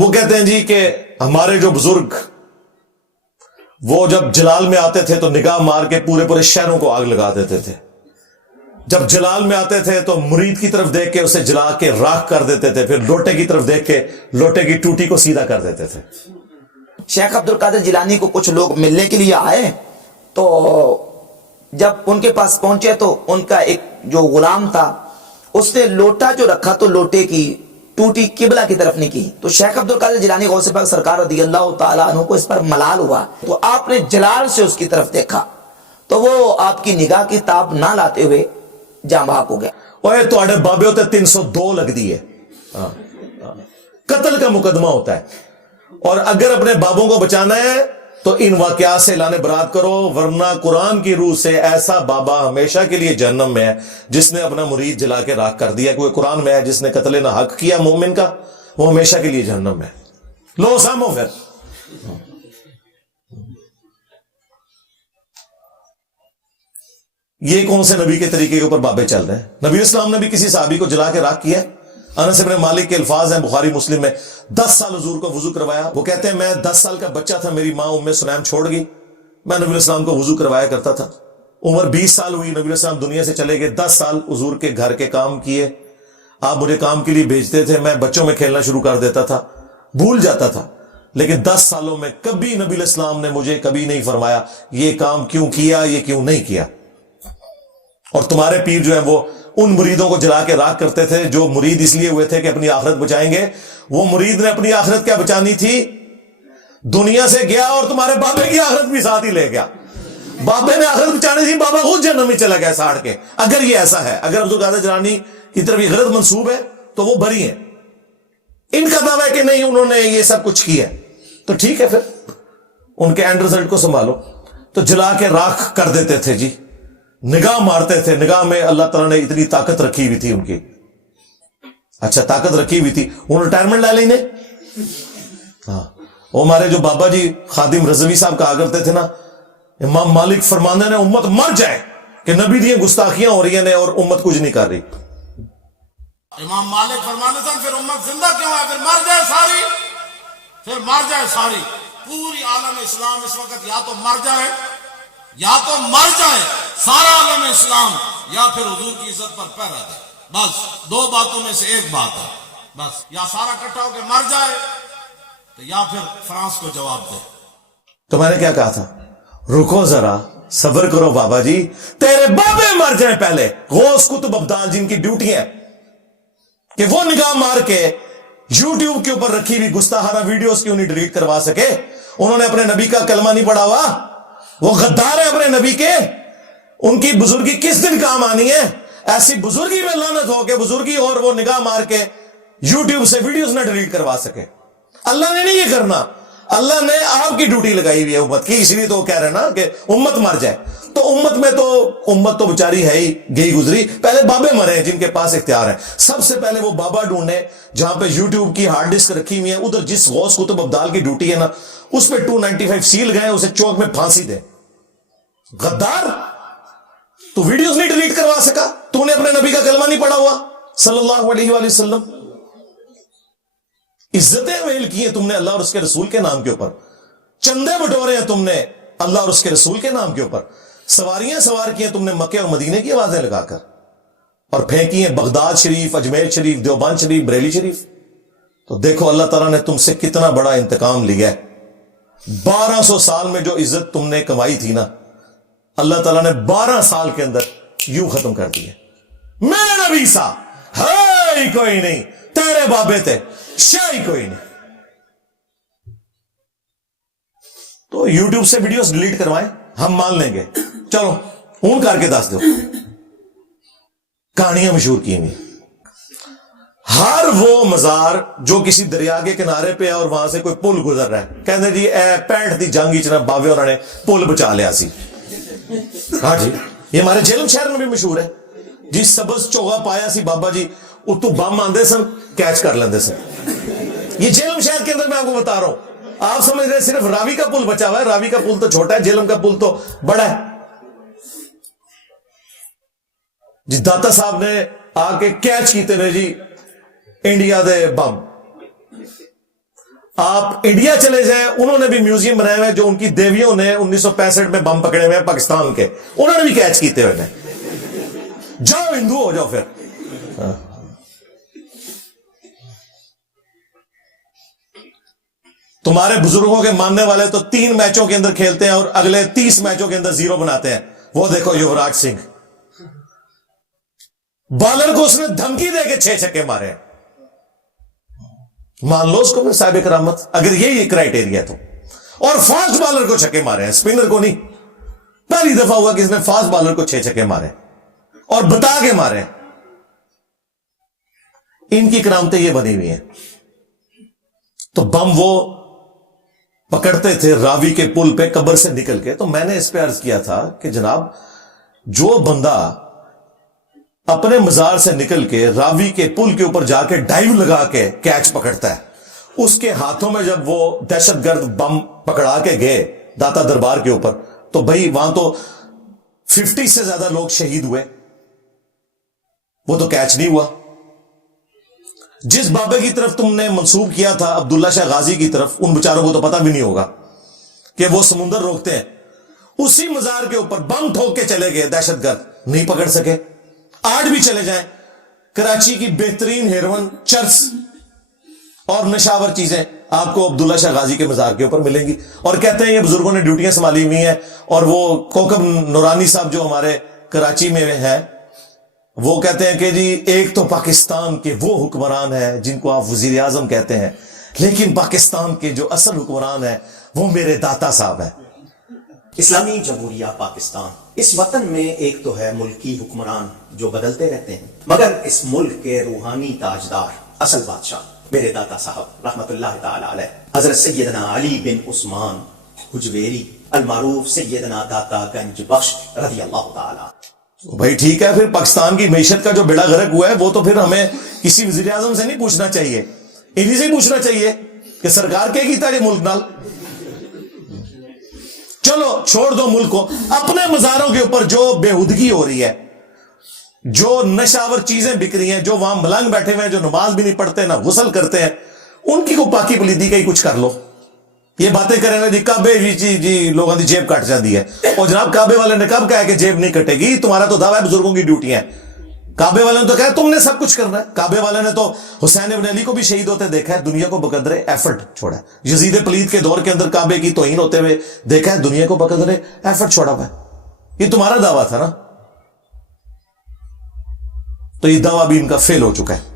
وہ کہتے ہیں جی کہ ہمارے جو بزرگ وہ جب جلال میں آتے تھے تو نگاہ مار کے پورے پورے شہروں کو آگ لگا دیتے تھے. جب جلال میں آتے تھے تو مرید کی طرف دیکھ کے اسے جلا کے راکھ کر دیتے تھے, پھر لوٹے کی طرف دیکھ کے لوٹے کی ٹوٹی کو سیدھا کر دیتے تھے. شیخ عبد القادر جیلانی کو کچھ لوگ ملنے کے لیے آئے تو جب ان کے پاس پہنچے تو ان کا ایک جو غلام تھا اس نے لوٹا جو رکھا تو لوٹے کی ٹوٹی قبلہ کی طرف نہیں کی. تو شیخ عبد القادر جیلانی غوث پاک سرکار رضی اللہ تعالیٰ عنہ کو اس پر ملال ہوا, تو آپ نے جلال سے اس کی طرف دیکھا تو وہ آپ کی نگاہ کی تاب نہ لاتے ہوئے جاں بحق ہو گیا. اوے تواڈے بابے ہوتے 302 لگ دی ہے, قتل کا مقدمہ ہوتا ہے. اور اگر اپنے بابوں کو بچانا ہے تو ان واقعات سے اعلان برات کرو, ورنہ قرآن کی روح سے ایسا بابا ہمیشہ کے لیے جہنم میں ہے جس نے اپنا مرید جلا کے راکھ کر دیا. کوئی قرآن میں ہے جس نے قتل نہ حق کیا مومن کا, وہ ہمیشہ کے لیے جہنم میں. لو سامو پھر یہ کون سے نبی کے طریقے کے اوپر بابے چل رہے ہیں؟ نبی اسلام نے بھی کسی صحابی کو جلا کے راکھ کیا ہے. انس بن مالک کے الفاظ ہیں بخاری مسلم میں, 10 سال حضور کو وضو کروایا. وہ کہتے ہیں میں 10 سال کا بچہ تھا, میری ماں ام سلیم چھوڑ گئی, میں نبی اسلام کو وضو کروایا کرتا تھا. عمر 20 سال ہوئی, نبی اسلام دنیا سے چلے گئے. 10 سال حضور کے گھر کے کام کیے, آپ مجھے کام کے لیے بھیجتے تھے, میں بچوں میں کھیلنا شروع کر دیتا تھا, بھول جاتا تھا. لیکن 10 سالوں میں کبھی نبی اسلام نے مجھے کبھی نہیں فرمایا یہ کام کیوں کیا, یہ کیوں نہیں کیا. اور تمہارے پیر جو ہیں وہ ان مریدوں کو جلا کے راکھ کرتے تھے جو مرید اس لیے ہوئے تھے کہ اپنی آخرت بچائیں گے. وہ مرید نے اپنی آخرت کیا بچانی تھی, دنیا سے گیا اور تمہارے بابے کی آخرت بھی ساتھ ہی لے گیا. بابے نے آخرت بچانی تھی, بابا خود جہنم میں چلا گیا ساڑ کے. اگر یہ ایسا ہے, اگر عبد القادر جیلانی کی طرف یہ غلط منسوب ہے تو وہ بری ہیں. ان کا دعویٰ ہے کہ نہیں انہوں نے یہ سب کچھ کیا تو ٹھیک ہے, پھر ان کے اینڈ رزلٹ کو سنبھالو. تو جلا کے راکھ کر دیتے تھے جی, نگاہ مارتے تھے. نگاہ میں اللہ تعالیٰ نے اتنی طاقت رکھی ہوئی تھی ان کی, اچھا طاقت رکھی ہوئی تھی. انہوں نے ریٹائرمنٹ لے لی. ہاں, وہ ہمارے جو بابا جی خادم رضوی صاحب کہا کرتے تھے نا, امام مالک فرماندے نے امت مر جائے کہ نبی دی گستاخیاں ہو رہی ہیں اور امت کچھ نہیں کر رہی. امام مالک فرماندے تھے پھر امت زندہ کیوں ہے, پھر مر جائے ساری, پھر مر جائے ساری. پوری عالم اسلام اس وقت یا تو مر جائے, یا تو مر جائے سارا عالم اسلام, یا پھر حضور کی عزت پر پہ رہ جائے. بس دو باتوں میں سے ایک بات ہے, بس یا سارا اکٹھا ہو کے مر جائے تو یا پھر فرانس کو جواب دے. تو میں نے کیا کہا تھا, رکو ذرا صبر کرو بابا جی, تیرے بابے مر جائیں پہلے. غوث کتب ابدال جن کی ڈیوٹی ہے کہ وہ نگاہ مار کے یوٹیوب کے اوپر رکھی ہوئی گستاخانہ ویڈیوز کیوں نہیں ڈیلیٹ کروا سکے. انہوں نے اپنے نبی کا کلمہ نہیں پڑھا ہوا, وہ غدار ہے اپنے نبی کے. ان کی بزرگی کس دن کام آنی ہے؟ ایسی بزرگی میں لعنت ہو کے بزرگی اور وہ نگاہ مار کے یوٹیوب سے ویڈیوز نہ ڈیلیٹ کروا سکے. اللہ نے نہیں یہ کرنا, اللہ نے آپ کی ڈیوٹی لگائی ہوئی ہے امت کی, اس لیے تو وہ کہہ رہے نا کہ امت مر جائے. تو امت میں تو امت تو بیچاری ہے ہی گئی گزری, پہلے بابے مرے ہیں جن کے پاس اختیار ہے. سب سے پہلے وہ بابا ڈھونڈے جہاں پہ یوٹیوب کی ہارڈ ڈسک رکھی ہوئی ہے, ادھر جس غوث کتب ابدال کی ڈیوٹی ہے نا اس پہ 295 سیل گئے, اسے چوک میں پھانسی دے. غدار, تو ویڈیوز نہیں ڈیلیٹ کروا سکا, تو نے اپنے نبی کا کلمہ نہیں پڑھا ہوا صلی اللہ علیہ وآلہ وسلم. عزتیں ویل کی ہیں تم نے اللہ اور اس کے رسول کے نام کے اوپر, چندے بٹورے ہیں تم نے اللہ اور اس کے رسول کے نام کے اوپر, سواریاں سوار کی ہیں تم نے مکے اور مدینے کی آوازیں لگا کر, اور پھینکی ہیں بغداد شریف, اجمیر شریف, دیوبند شریف, بریلی شریف. تو دیکھو اللہ تعالیٰ نے تم سے کتنا بڑا انتقام لیا ہے. 1200 سال میں جو عزت تم نے کمائی تھی نا, اللہ تعالیٰ نے 12 سال کے اندر یوں ختم کر دی ہے. میرے نبی سا ہے کوئی نہیں, تیرے بابے تھے شاہی کوئی نہیں. تو یوٹیوب سے ویڈیوز ڈیلیٹ کروائیں, ہم مان لیں گے. چلو اون کر کے دس دو. کہانیاں مشہور کی ہوئی, ہر وہ مزار جو کسی دریا کے کنارے پہ ہے اور وہاں سے کوئی پل گزر رہا ہے, کہتے جی اے 65 دی جنگ چ باوے انہوں نے پل بچا لیا سی. ہاں جی, یہ ہمارے جیلم شہر میں بھی مشہور ہے جی. سبز چوغا پایا سی بابا جی, اتو بم آندے سن, کیچ کر لیندے سن. یہ جیلم شہر کے اندر میں آپ کو بتا رہا ہوں. آپ سمجھ رہے صرف راوی کا پل بچا ہوا ہے, راوی کا پل تو چھوٹا ہے, جیلم کا پل تو بڑا ہے جی. داتا صاحب نے آ کے کیچ کیتے نے جی انڈیا دے بم. آپ انڈیا چلے جائیں, انہوں نے بھی میوزیم بنائے ہوئے جو ان کی دیویوں نے 1965 میں بم پکڑے ہوئے ہیں پاکستان کے, انہوں نے بھی کیچ کیتے ہوئے ہیں. جاؤ ہندو ہو جاؤ پھر. تمہارے بزرگوں کے ماننے والے تو 3 میچوں کے اندر کھیلتے ہیں اور اگلے 30 میچوں کے اندر 0 بناتے ہیں. وہ دیکھو یوراج سنگھ, بالر کو اس نے دھمکی دے کے 6 چھکے مارے ہیں. مان لو اس کو پھر صاحب کرامت, اگر یہی کرائیٹیریا ہے تو. اور فاسٹ بالر کو چھکے مارے ہیں, اسپنر کو نہیں. پہلی دفعہ ہوا کہ اس نے فاسٹ بالر کو 6 چھکے مارے اور بتا کے مارے. ان کی کرامتیں یہ بنی ہوئی ہیں. تو بم وہ پکڑتے تھے راوی کے پل پہ قبر سے نکل کے. تو میں نے اس پہ عرض کیا تھا کہ جناب, جو بندہ اپنے مزار سے نکل کے راوی کے پل کے اوپر جا کے ڈائیو لگا کے کیچ پکڑتا ہے, اس کے ہاتھوں میں جب وہ دہشت گرد بم پکڑا کے گئے داتا دربار کے اوپر, تو بھائی وہاں تو 50 سے زیادہ لوگ شہید ہوئے, وہ تو کیچ نہیں ہوا. جس بابے کی طرف تم نے منسوب کیا تھا عبداللہ شاہ غازی کی طرف, ان بیچاروں کو تو پتہ بھی نہیں ہوگا کہ وہ سمندر روکتے ہیں. اسی مزار کے اوپر بم ٹھوک کے چلے گئے دہشت گرد, نہیں پکڑ سکے. آج بھی چلے جائیں, کراچی کی بہترین ہیروئن, چرس اور نشاور چیزیں آپ کو عبداللہ شاہ غازی کے مزار کے اوپر ملیں گی. اور کہتے ہیں یہ بزرگوں نے ڈیوٹیاں سنبھالی ہوئی ہیں. اور وہ کوکب نورانی صاحب جو ہمارے کراچی میں ہے, وہ کہتے ہیں کہ جی ایک تو پاکستان کے وہ حکمران ہیں جن کو آپ وزیر اعظم کہتے ہیں, لیکن پاکستان کے جو اصل حکمران ہیں وہ میرے داتا صاحب ہیں. اسلامی جمہوریہ پاکستان, اس وطن میں ایک تو ہے ملکی حکمران جو بدلتے رہتے ہیں, مگر اس ملک کے روحانی تاجدار, اصل بادشاہ میرے داتا صاحب رحمت اللہ تعالی علیہ, حضرت سیدنا علی بن عثمان حجویری المعروف سیدنا داتا گنج بخش رضی اللہ تعالی. بھائی ٹھیک ہے, پھر پاکستان کی معیشت کا جو بیڑا غرق ہوا ہے وہ تو پھر ہمیں کسی وزیر اعظم سے نہیں پوچھنا چاہیے, انہی سے پوچھنا چاہیے کہ سرکار کیا کیتا ہے ملک نال. چلو چھوڑ دو ملک کو. اپنے مزاروں کے اوپر جو بےہودگی ہو رہی ہے, جو نشاور چیزیں بک رہی ہیں, جو وہاں ملنگ بیٹھے ہوئے ہیں, جو نماز بھی نہیں پڑھتے نہ غسل کرتے ہیں, ان کی کو پاکی پلیدی کا ہی کچھ کر لو. یہ باتیں کریں گے جی کعبے جی لوگوں کی جیب کٹ جاتی ہے. اور جناب کعبے والے نے کب کہا کہ جیب نہیں کٹے گی؟ تمہارا تو دعویٰ ہے بزرگوں کی ڈیوٹی ہے. کعبے والے نے تو کہا تم نے سب کچھ کرنا ہے. کعبے والے نے تو حسین ابن علی کو بھی شہید ہوتے دیکھا ہے, دنیا کو بقدر ایفرٹ چھوڑا ہے. یزید پلید کے دور کے اندر کعبے کی توہین ہوتے ہوئے دیکھا ہے, دنیا کو بقدر ایفرٹ چھوڑا ہوا ہے. یہ تمہارا دعویٰ تھا نا, تو یہ دعویٰ بھی ان کا فیل ہو چکا ہے.